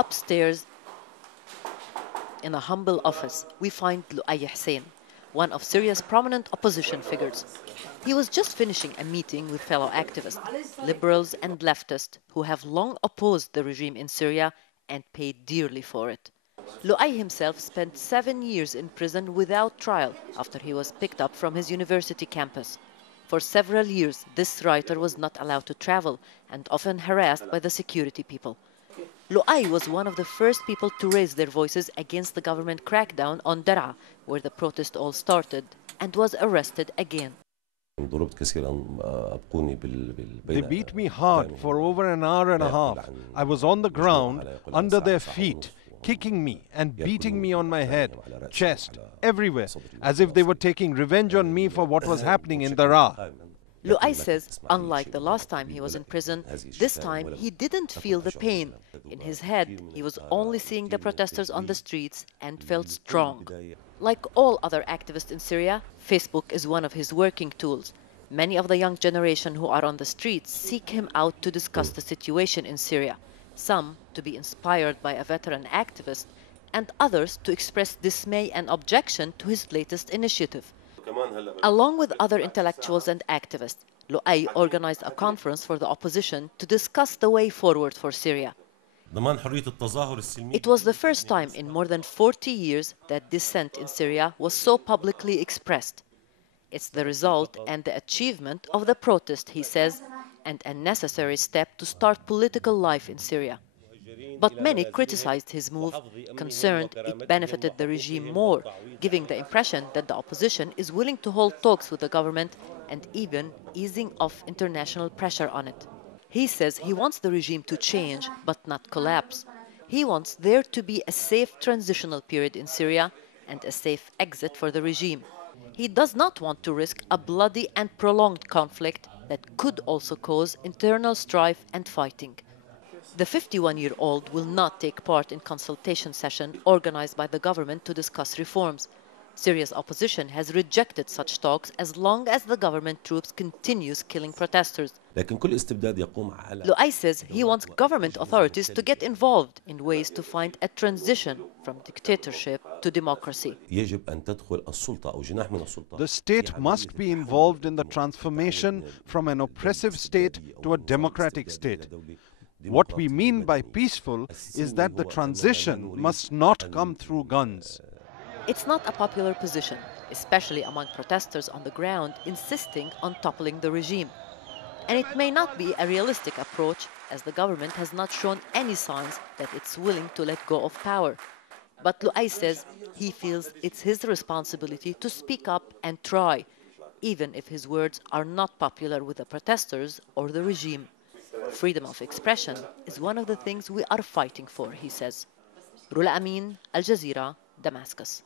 Upstairs, in a humble office, we find Louay Hussein, one of Syria's prominent opposition figures. He was just finishing a meeting with fellow activists, liberals and leftists, who have long opposed the regime in Syria and paid dearly for it. Louay himself spent 7 years in prison without trial after he was picked up from his university campus. For several years, this writer was not allowed to travel and often harassed by the security people. Louay was one of the first people to raise their voices against the government crackdown on Daraa, where the protest all started, and was arrested again. They beat me hard for over an hour and a half. I was on the ground, under their feet, kicking me and beating me on my head, chest, everywhere, as if they were taking revenge on me for what was happening in Daraa. Louay says, unlike the last time he was in prison, this time he didn't feel the pain. In his head, he was only seeing the protesters on the streets and felt strong. Like all other activists in Syria, Facebook is one of his working tools. Many of the young generation who are on the streets seek him out to discuss the situation in Syria. Some to be inspired by a veteran activist, and others to express dismay and objection to his latest initiative. Along with other intellectuals and activists, Louay organized a conference for the opposition to discuss the way forward for Syria. It was the first time in more than 40 years that dissent in Syria was so publicly expressed. It's the result and the achievement of the protest, he says, and a necessary step to start political life in Syria. But many criticized his move, concerned it benefited the regime more, giving the impression that the opposition is willing to hold talks with the government and even easing off international pressure on it. He says he wants the regime to change but not collapse. He wants there to be a safe transitional period in Syria and a safe exit for the regime. He does not want to risk a bloody and prolonged conflict that could also cause internal strife and fighting. The 51-year-old will not take part in consultation session organized by the government to discuss reforms. Syria's opposition has rejected such talks as long as the government troops continues killing protesters. Louay says he wants government authorities to get involved in ways to find a transition from dictatorship to democracy. The state must be involved in the transformation from an oppressive state to a democratic state. What we mean by peaceful is that the transition must not come through guns. It's not a popular position, especially among protesters on the ground insisting on toppling the regime. And it may not be a realistic approach, as the government has not shown any signs that it's willing to let go of power. But Louay says he feels it's his responsibility to speak up and try, even if his words are not popular with the protesters or the regime. Freedom of expression is one of the things we are fighting for, he says. Rula Amin, Al Jazeera, Damascus.